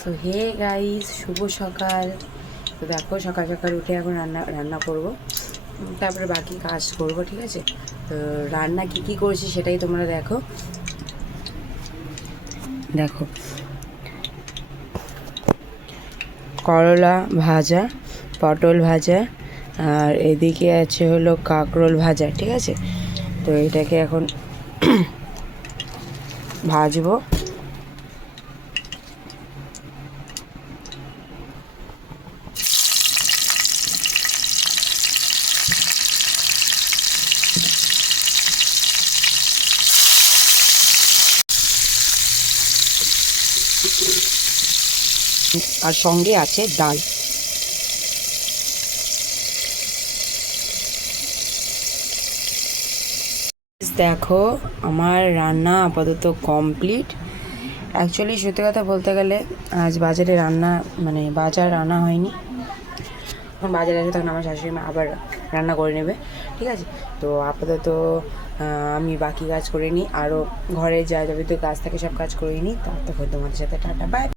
So hey guys, শুভ সকাল। তো দেখো সকাল সকাল উঠে এখন রান্না করব, তারপরে বাকি কাজ করব, ঠিক আছে। তো রান্না কি করেছি সেটাই তোমরা দেখো। দেখো, করলা ভাজা, পটল ভাজা, আর এদিকে আছে হলো কাঁকরোল ভাজা, ঠিক আছে। তো এটাকে এখন ভাজবো। আর সঙ্গে আছে ডাল। দেখো, আমার রান্না আপাতত কমপ্লিট। অ্যাকচুয়ালি সত্যি কথা বলতে গেলে আজ বাজারে বাজার আনা হয়নি। যখন বাজারে আসে তখন আমার শাশুড়ি মা আবার রান্না করে নেবে, ঠিক আছে। তো আপাতত আমি বাকি কাজ করে নিই, আরও ঘরে যা যাবতীয় কাজ থাকে সব কাজ করে নিই। তখন তোমাদের সাথে টাটা বাই।